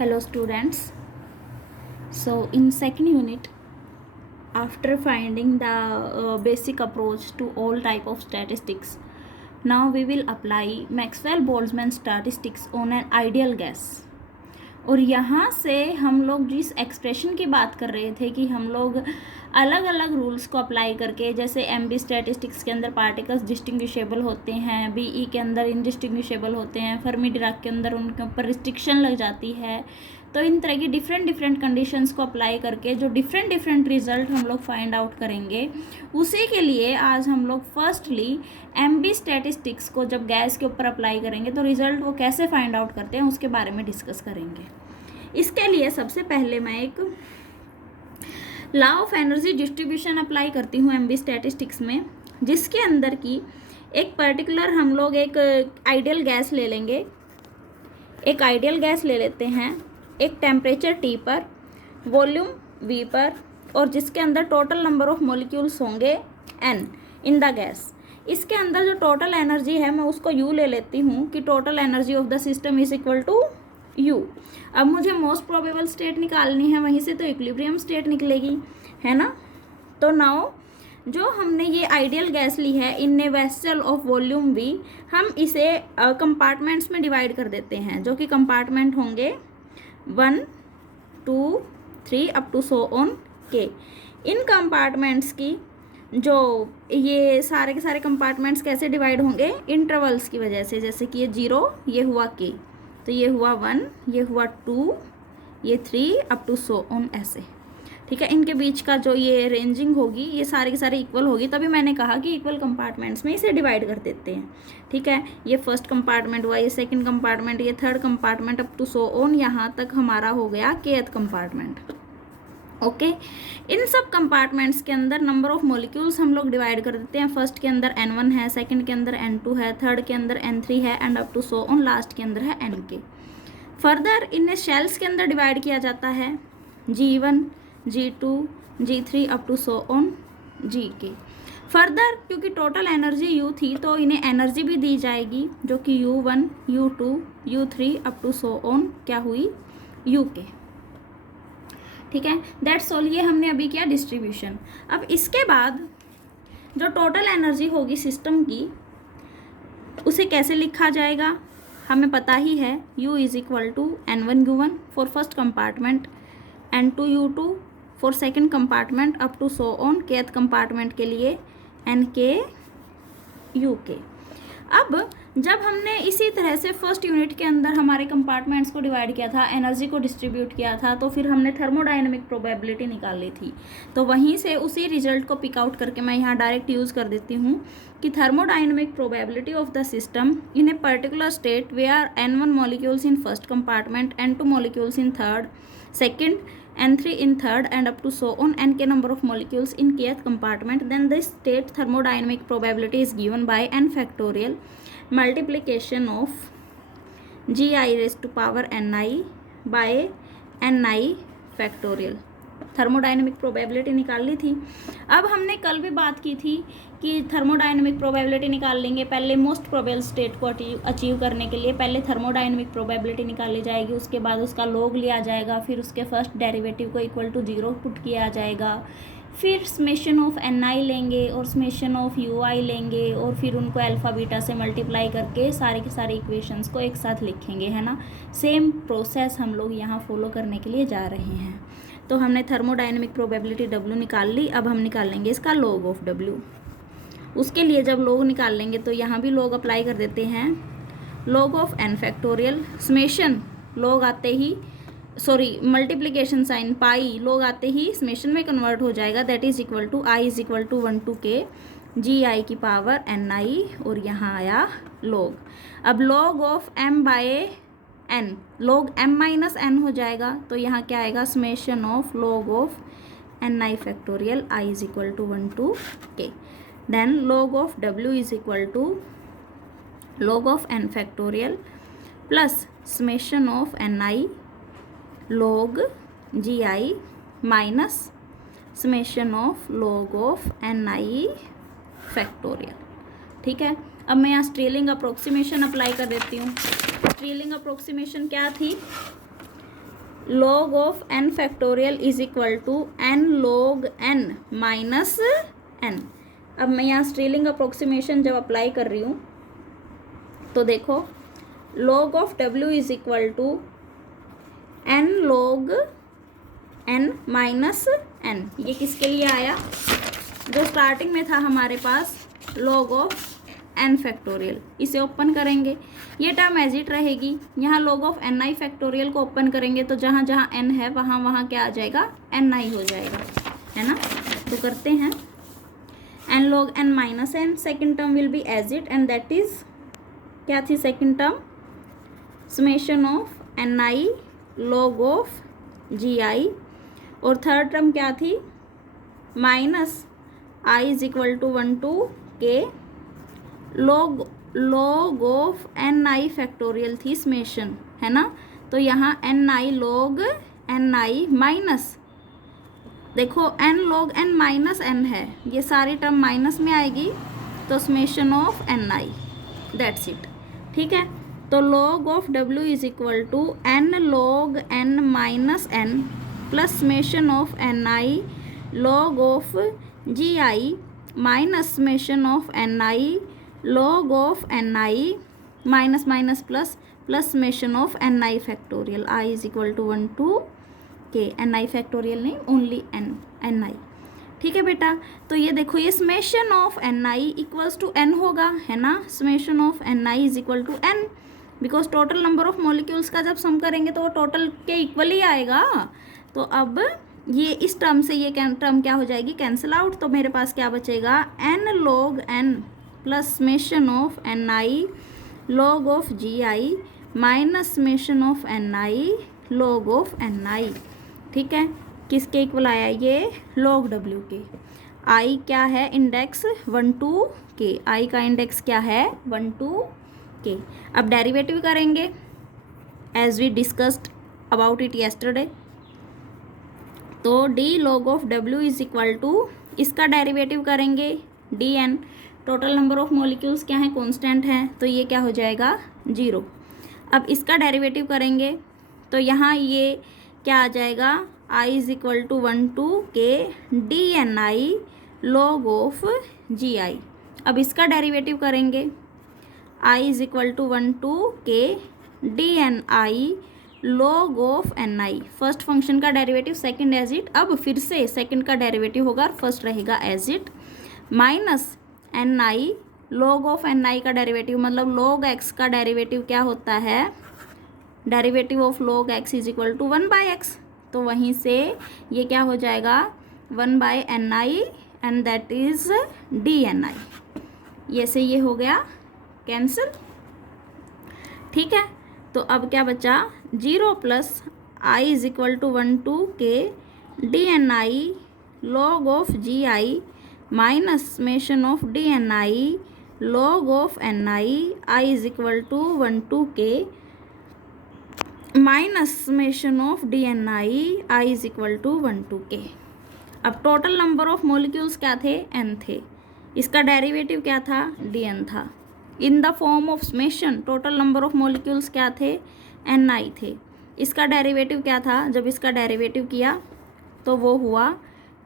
Hello students. So in second unit, after finding the basic approach to all type of statistics, now we will apply Maxwell-Boltzmann statistics on an ideal gas. और यहाँ से हम लोग जिस expression की बात कर रहे थे कि हम लोग अलग अलग रूल्स को अप्लाई करके, जैसे एमबी स्टैटिस्टिक्स के अंदर पार्टिकल्स डिस्टिंग्विशेबल होते हैं, बीई के अंदर इनडिस्टिंग्विशेबल होते हैं, फर्मी डिराक के अंदर उनके ऊपर रिस्ट्रिक्शन लग जाती है, तो इन तरह की डिफरेंट कंडीशंस को अप्लाई करके जो डिफरेंट रिजल्ट हम लोग फाइंड आउट करेंगे, उसी के लिए आज हम लोग फर्स्टली एमबी स्टैटिस्टिक्स को जब गैस के ऊपर अप्लाई करेंगे तो रिजल्ट वो कैसे फाइंड आउट करते हैं उसके बारे में डिस्कस करेंगे। इसके लिए सबसे पहले मैं एक law of energy distribution apply करती हूँ एमबी स्टैटिस्टिक्स में, जिसके अंदर की एक पर्टिकुलर हम लोग एक आइडियल गैस ले लेंगे। एक आइडियल गैस ले लेते हैं एक टेम्परेचर T पर, वॉल्यूम V पर, और जिसके अंदर टोटल नंबर ऑफ मॉलिक्यूल्स होंगे N इन द गैस। इसके अंदर जो टोटल एनर्जी है मैं उसको U ले लेती हूँ कि total energy of the system is equal to U। अब मुझे मोस्ट प्रोबेबल स्टेट निकालनी है, वहीं से तो इक्विलिब्रियम स्टेट निकलेगी, है ना। तो नाउ जो हमने ये आइडियल गैस ली है in a vessel of volume V, हम इसे कंपार्टमेंट्स में डिवाइड कर देते हैं, जो कि कंपार्टमेंट होंगे 1, 2, 3 अप टू सो ऑन के। इन कंपार्टमेंट्स की जो ये सारे के सारे कंपार्टमेंट्स कैसे डिवाइड होंगे, इंटरवल्स की वजह से। जैसे कि ये 0 ये हुआ के, तो ये हुआ 1, ये हुआ 2, ये 3 अप टू सो ऑन, ऐसे, ठीक है। इनके बीच का जो ये रेंजिंग होगी ये सारे के सारे इक्वल होगी, तभी मैंने कहा कि इक्वल कंपार्टमेंट्स में इसे डिवाइड कर देते हैं, ठीक है। ये फर्स्ट कंपार्टमेंट हुआ, ये सेकंड कंपार्टमेंट, ये third compartment up to so on, यहाँ तक हमारा हो गया केथ कंपार्टमेंट। ओके इन सब कंपार्टमेंट्स के अंदर नंबर ऑफ मॉलिक्यूल्स हम लोग डिवाइड कर देते हैं। फर्स्ट के अंदर N1 है, सेकंड के अंदर N2 है, थर्ड के अंदर N3 है, and up to so on last के अंदर है Nk। फर्दर इन्हें शेल्स के अंदर डिवाइड किया जाता है, G1, G2, G3 up to so on Gk। Further क्योंकि टोटल एनर्जी U थी तो इन्हें एनर्जी भी दी जाएगी, जो कि U1, U2, U3 up to so on क्या हुई, Uk, ठीक है। That's all. ये हमने अभी किया डिस्ट्रीब्यूशन। अब इसके बाद जो टोटल एनर्जी होगी सिस्टम की, उसे कैसे लिखा जाएगा हमें पता ही है। U is equal to N1U1 for first compartment, N2U2 for second compartment up to so on kth compartment के लिए NkUk। अब जब हमने इसी तरह से फर्स्ट यूनिट के अंदर हमारे कंपार्टमेंट्स को डिवाइड किया था, एनर्जी को डिस्ट्रीब्यूट किया था, तो फिर हमने थर्मोडायनेमिक प्रोबेबिलिटी निकाली थी। तो वहीं से उसी रिजल्ट को पिक आउट करके मैं यहाँ डायरेक्ट यूज़ कर देती हूँ कि thermodynamic probability of the system in a particular state where N1 molecules in first compartment, N2 molecules in third, second, N3 in third, and up to so on Nk number of molecules in kth compartment, then the state thermodynamic probability is given by n factorial multiplication of gi raised to power ni by ni factorial। Thermodynamic probability निकाल ली थी। अब हमने कल भी बात की थी कि थर्मोडायनेमिक प्रोबेबिलिटी निकाल लेंगे, पहले मोस्ट प्रोबेबल स्टेट को अचीव करने के लिए पहले थर्मोडायनेमिक प्रोबेबिलिटी निकाली जाएगी, उसके बाद उसका लॉग लिया जाएगा, फिर उसके फर्स्ट डेरिवेटिव को इक्वल टू 0 पुट किया जाएगा, फिर समेशन ऑफ Ni लेंगे और समेशन ऑफ Ui लेंगे, और फिर उनको अल्फ़ा बीटा से मल्टीप्लाई करके सारे के सारे इक्वेशंस को एक साथ लिखेंगे, है ना। सेम प्रोसेस हम लोग यहाँ फॉलो करने के लिए जा रहे हैं। तो हमने थर्मोडायनेमिक प्रोबेबिलिटी W निकाल ली। अब हम निकाल लेंगे इसका लॉग ऑफ W। उसके लिए जब लॉग निकाल लेंगे तो यहाँ भी लॉग अप्लाई कर देते हैं, log of n factorial, summation log आते ही मल्टीप्लिकेशन साइन पाई लॉग आते ही समेशन में कन्वर्ट हो जाएगा, that is equal to I is equal to 1 to k GI की पावर Ni, और यहाँ आया लॉग। अब log of m by n, log m minus n हो जाएगा, तो यहाँ क्या आएगा, summation of log of Ni factorial I is equal to 1 to k। Then log of W is equal to log of n factorial plus summation of Ni log GI minus summation of log of Ni factorial, ठीक है। अब मैं यहाँ Stirling approximation apply कर देती हूँ। Stirling approximation क्या थी, log of n factorial is equal to n log n minus n। अब मैं यहाँ स्ट्रीलिंग अप्रोक्सीमेशन जब अप्लाई कर रही हूँ तो देखो log of w is equal to n log n minus n। ये किसके लिए आया? जो स्टार्टिंग में था हमारे पास log of n फैक्टोरियल, इसे ओपन करेंगे, ये टर्म एज इट रहेगी। यहाँ log of ni फैक्टोरियल को ओपन करेंगे तो जहाँ जहाँ n है वहाँ वहाँ क्या आ जाएगा? ni हो जाएगा, है ना। तो करते हैं n log n minus n, second term will be as it and that is क्या थी second term? Summation of ni log of gi। और थर्ड टर्म क्या थी? Minus i is equal to 1 to k log of ni factorial थी summation, है ना। तो यहाँ ni log ni माइनस, देखो n log n minus n है, ये सारी टर्म माइनस में आएगी तो summation of ni, that's it. ठीक है, तो log of w is equal to n log n minus n plus summation of ni log of gi minus summation of ni log of ni minus minus plus plus summation of ni factorial i is equal to 1 to k। ni factorial नहीं, only ni। ठीक है बेटा, तो ये देखो ये summation of ni equals to n होगा, है ना। Summation of ni is equal to n, because total number of molecules का जब सम करेंगे तो वो टोटल के इक्वल ही आएगा। तो अब ये इस टर्म से ये टर्म क्या हो जाएगी? Cancel out. तो मेरे पास क्या बचेगा? n log n plus summation of ni log of gi minus summation of ni log of ni। ठीक है, किसके इक्वल आया? ये log w के। i क्या है? इंडेक्स 1 to k, i का इंडेक्स क्या है? 1 to k। अब डेरिवेटिव करेंगे as we discussed about it yesterday. तो d log of w is equal to, इसका डेरिवेटिव करेंगे dn, total number of molecules क्या है? कांस्टेंट है, तो ये क्या हो जाएगा? 0। अब इसका डेरिवेटिव करेंगे तो यहाँ ये क्या आ जाएगा? i is equal to 1 to k dni log of gi। अब इसका डेरिवेटिव करेंगे i is equal to 1 to k dni log of ni। First function का डेरिवेटिव, सेकंड एज इट। अब फिर से सेकंड का डेरिवेटिव होगा और फर्स्ट रहेगा as it, minus ni log of ni का डेरिवेटिव, मतलब log x का डेरिवेटिव क्या होता है? Derivative of log x is equal to 1/x। तो वहीं से ये क्या हो जाएगा? 1/ni and that is dni। ये से ये हो गया कैंसिल। ठीक है, तो अब क्या बचा? 0 plus i is equal to 1 to k dni log of gi minus summation of dni log of ni i is equal to 1 to k minus summation of dni i is equal to 1 to k। अब total number of molecules क्या थे? n थे। इसका derivative क्या था? dn था। In the form of summation total number of molecules क्या थे? ni थे। इसका डेरिवेटिव क्या था? जब इसका डेरिवेटिव किया तो वो हुआ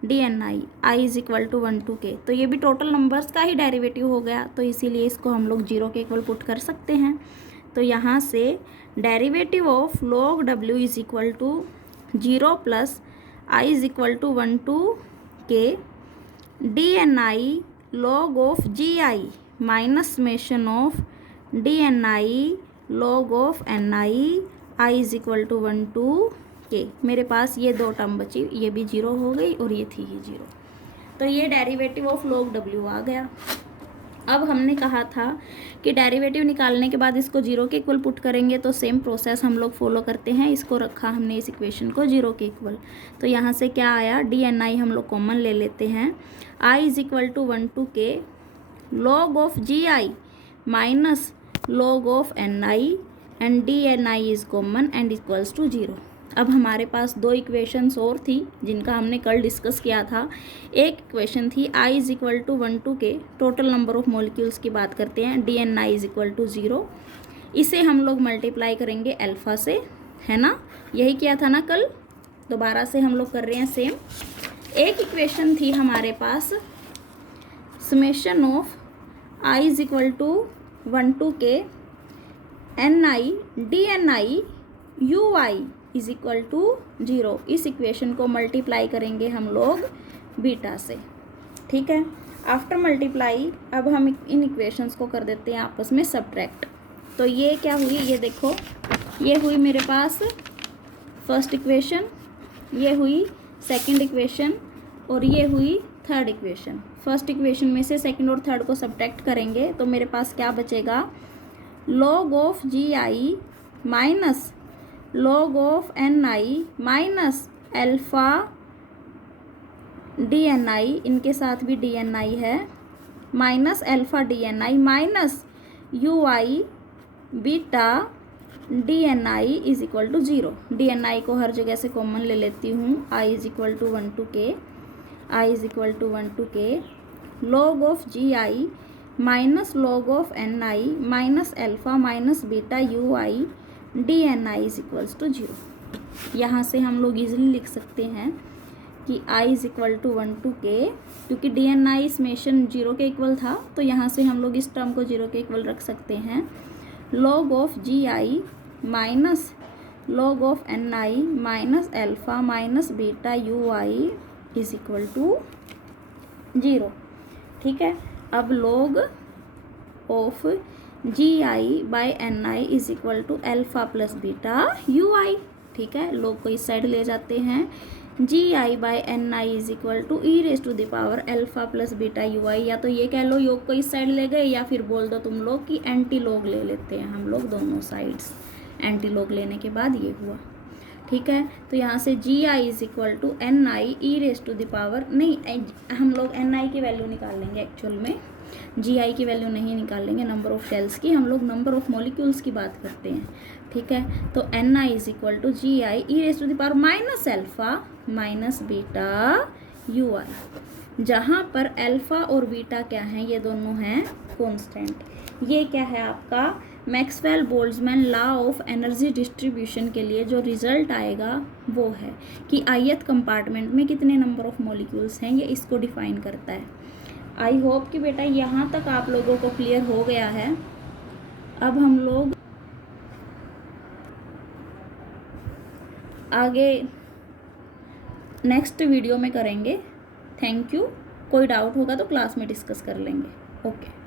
dni i is equal to 1 to k। तो ये भी टोटल नंबर्स का ही डेरिवेटिव हो गया, तो इसीलिए इसको हम लोग 0 के इक्वल पुट कर सकते हैं। तो यहाँ से derivative of log w is equal to 0 plus i is equal to 1 to k dni log of gi minus summation of dni log of ni i is equal to 1 to k। मेरे पास ये दो term बची, ये भी 0 हो गई और ये थी ही 0। तो ये डेरिवेटिव ऑफ log w आ गया। अब हमने कहा था कि डेरिवेटिव निकालने के बाद इसको 0 के इक्वल पुट करेंगे, तो सेम प्रोसेस हम लोग फॉलो करते हैं। इसको रखा हमने इस इक्वेशन को 0 के इक्वल। तो यहाँ से क्या आया? dni हम लोग कॉमन ले लेते हैं, i is equal to 1 to k log of gi minus log of ni and dni is common and equals to 0। अब हमारे पास दो इक्वेशंस और थी जिनका हमने कल डिस्कस किया था। एक इक्वेशन थी i is equal to 1 to k, total number of molecules की बात करते हैं, dni इज इक्वल टू 0। इसे हम लोग मल्टीप्लाई करेंगे अल्फ़ा से, है ना, यही किया था ना कल। दोबारा से हम लोग कर रहे हैं सेम। एक इक्वेशन थी हमारे पास, summation of i is equal to 1 to k ni dni ui is equal to 0। इस इक्वेशन को मल्टीप्लाई करेंगे हम लोग बीटा से, ठीक है। आफ्टर मल्टीप्लाई अब हम इन इक्वेशंस को कर देते हैं आपस में सब्ट्रैक्ट। तो ये क्या हुई, ये देखो, ये हुई मेरे पास फर्स्ट इक्वेशन, ये हुई सेकंड इक्वेशन और ये हुई थर्ड इक्वेशन। फर्स्ट इक्वेशन में से सेकंड और थर्ड को सब्ट्रैक्ट करेंगे तो मेरे पास क्या बचेगा, log of G I minus log of N I minus alpha D N I, इनके साथ भी डी एन आई है, minus alpha D N I minus U I beta D N I is equal to 0। D N I को हर जगह से common ले लेती हूँ, I is equal to 1 to k, I is equal to 1 to k, log of G I minus log of N I minus alpha minus beta U I D N I is equals to 0। यहाँ से हम लोग easily लिख सकते हैं कि i is equal to 1 to k, क्योंकि D N I summation 0 के इक्वल था तो यहाँ से हम लोग इस टर्म को 0 के इक्वल रख सकते हैं। log of G I minus log of N I minus alpha minus beta U I is equal to 0, ठीक है। अब log of G I by N I is equal to alpha plus beta U I, ठीक है। log को इस side ले जाते हैं, G I by N I is equal to E raise to the power alpha plus beta U I, या तो ये कह लो योग को इस साइड ले गए या फिर बोल दो तुम लोग कि एंटी लॉग ले लेते हैं हम लोग दोनों साइड्स। एंटी लॉग लेने के बाद ये हुआ, ठीक है। तो यहाँ से G I is equal to N I E raise to the power, नहीं हम लोग एन आई की वैल्यू निकाल लेंगे, एक्चुअल में जी आई की वैल्यू नहीं निकालेंगे, नंबर ऑफ शेल्स की, हम लोग नंबर ऑफ मॉलिक्यूल्स की बात करते हैं, ठीक है। तो N I is equal to G I E raise to the power minus alpha minus beta U I, जहाँ पर अल्फ़ा और बीटा क्या हैं, ये दोनों हैं कांस्टेंट। ये क्या है आपका Maxwell Boltzmann law of energy distribution के लिए जो रिजल्ट आएगा वो है कि ith कंपार्टमेंट में कितने नंबर ऑफ मॉलिक्यूल्स हैं, ये इसको डिफाइन करता है। आई होप कि बेटा यहाँ तक आप लोगों को क्लियर हो गया है। अब हम लोग आगे नेक्स्ट वीडियो में करेंगे। Thank you. कोई डाउट होगा तो क्लास में डिस्कस कर लेंगे। ओके।